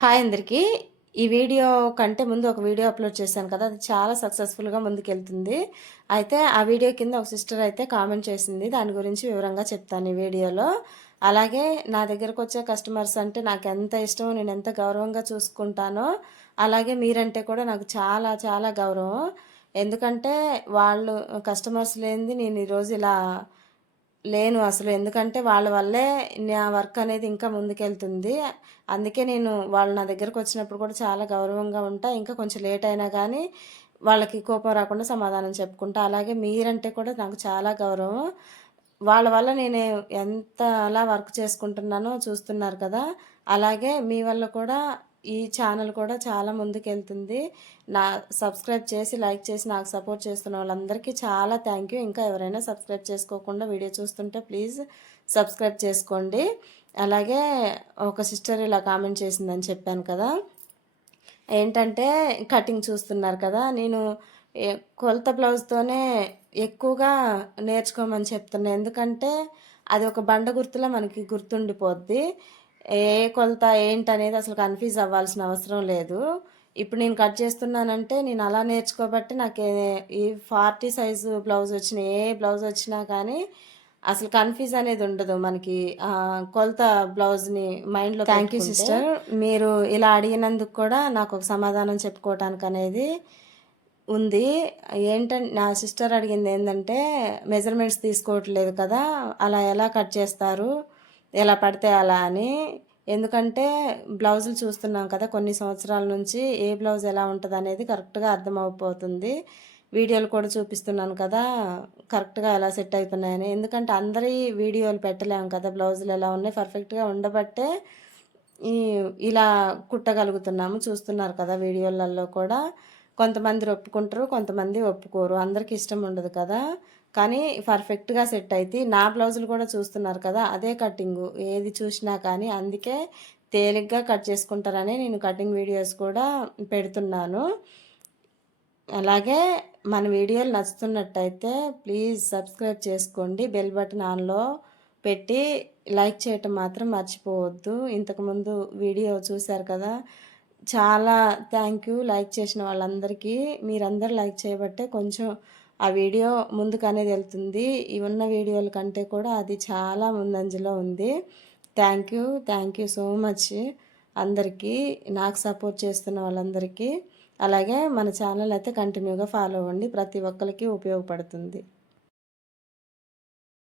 Hi అందరికీ. ఈ video కంటే ముందు ఒక వీడియో అప్‌లోడ్ చేశాను కదా! అది చాలా సక్సెస్‌ఫుల్‌గా ముందుకెళ్తుంది. అయితే ఆ వీడియో కింద ఒక సిస్టర్ అయితే కామెంట్ చేసింది. దాని గురించి వివరంగా చెప్తాను ఈ వీడియోలో. అలాగే నా దగ్గరకొచ్చే కస్టమర్స్ అంటే నాకెంత ఇష్టమో, నేనెంత గౌరవంగా చూసుకుంటానో, అలాగే మీరంటే కూడా నాకు చాలా చాలా గౌరవం. ఎందుకంటే వాళ్ళు కస్టమర్స్ లేనిది నేను ఈరోజు ఇలా లేను అసలు. ఎందుకంటే వాళ్ళ వల్లే నా వర్క్ అనేది ఇంకా ముందుకెళ్తుంది. అందుకే నేను వాళ్ళు నా దగ్గరకొచ్చినప్పుడు కూడా చాలా గౌరవంగా ఉంటా. ఇంకా కొంచెం లేట్ అయినా గానీ, వాళ్ళకి కోపం రాకుండా సమాధానం చెప్పుకుంటా. అలాగే మీరంటే కూడా నాకు చాలా గౌరవం. వాళ్ళ వల్ల నేను ఎంతలా వర్క్ చేసుకుంటున్నానో చూస్తున్నారు కదా! అలాగే మీ వల్ల కూడా ఈ ఛానల్ కూడా చాలా ముందుకెళ్తుంది. నా సబ్స్క్రైబ్ చేసి, లైక్ చేసి నాకు సపోర్ట్ చేస్తున్న వాళ్ళందరికీ చాలా థ్యాంక్ యూ. ఇంకా ఎవరైనా సబ్స్క్రైబ్ చేసుకోకుండా వీడియో చూస్తుంటే ప్లీజ్ సబ్స్క్రైబ్ చేసుకోండి. అలాగే ఒక సిస్టర్ ఇలా కామెంట్ చేసిందని చెప్పాను కదా! ఏంటంటే కటింగ్ చూస్తున్నారు కదా! నేను ఎ కొలత బ్లౌజ్‌తోనే ఎక్కువగా నేర్చుకోమని చెప్తున్నా. ఎందుకంటే అది ఒక బండ గుర్తులా మనకి గుర్తుండిపోద్ది. ఏ కొలత ఏంటనేది అసలు కన్‌ఫ్యూజ్ అవ్వాల్సిన అవసరం లేదు. ఇప్పుడు నేను కట్ చేస్తున్నానంటే నేను అలా నేర్చుకోబట్టి నాకే ఈ 40 సైజు బ్లౌజ్ వచ్చిన ఏ బ్లౌజ్ వచ్చినా కానీ అసలు కన్‌ఫ్యూజ్ అనేది ఉండదు. మనకి కొలత బ్లౌజ్‌ని మైండ్‌లో థ్యాంక్ యూ పెట్టుకుంటే. సిస్టర్. మీరు ఇలా అడిగినందుకు కూడా నాకొక సమాధానం చెప్పుకోవటానికనేది ఉంది. నా సిస్టర్ అడిగిందేందంటే, మెజర్‌మెంట్స్ తీసుకోవట్లేదు కదా! అలా ఎలా కట్ చేస్తారు? ఎలా పడితే అలా అని. ఎందుకంటే బ్లౌజులు చూస్తున్నాం కదా! కొన్ని సంవత్సరాల నుంచి ఏ బ్లౌజ్ ఎలా ఉంటదనేది కరెక్ట్‌గా అర్థమైపోతుంది. వీడియోలు కూడా చూపిస్తున్నాను కదా! కరెక్ట్‌గా ఎలా సెట్ అయితున్నాయని. ఎందుకంటే అందరి వీడియోలు పెట్టలేము కదా! బ్లౌజులు ఎలా ఉన్నాయి పర్ఫెక్ట్‌గా ఉండబట్టే ఈ ఇలా కుట్టగలుగుతున్నాము. చూస్తున్నారు కదా వీడియోలలో కూడా. కొంతమంది ఒప్పుకుంటారు, కొంతమంది ఒప్పుకోరు. అందరికి ఇష్టం ఉండదు కదా! కానీ పర్ఫెక్ట్‌గా సెట్ అయిద్ది. నా బ్లౌజులు కూడా చూస్తున్నారు కదా! అదే కటింగు. ఏది చూసినా కానీ అందుకే తేలిగ్గా కట్ చేసుకుంటారని నేను కటింగ్ వీడియోస్ కూడా పెడుతున్నాను. అలాగే మన వీడియోలు నచ్చుతున్నట్టయితే ప్లీజ్ సబ్స్క్రైబ్ చేసుకోండి. బెల్ బటన్ ఆన్‌లో పెట్టి లైక్ చేయటం మాత్రం మర్చిపోవద్దు. ఇంతకుముందు వీడియో చూశారు కదా! చాలా థ్యాంక్ యూ లైక్ చేసిన వాళ్ళందరికీ. మీరందరూ లైక్ చేయబట్టే కొంచెం ఆ వీడియో ముందుకనేది ఎళ్తుంది. ఈ ఉన్న వీడియోల కంటే కూడా అది చాలా ముందంజలో ఉంది. థ్యాంక్ యూ సో మచ్ అందరికీ. నాకు సపోర్ట్ చేస్తున్న వాళ్ళందరికీ. అలాగే మన ఛానల్ అయితే కంటిన్యూగా ఫాలో అవ్వండి. ప్రతి ఒక్కళ్ళకి ఉపయోగపడుతుంది.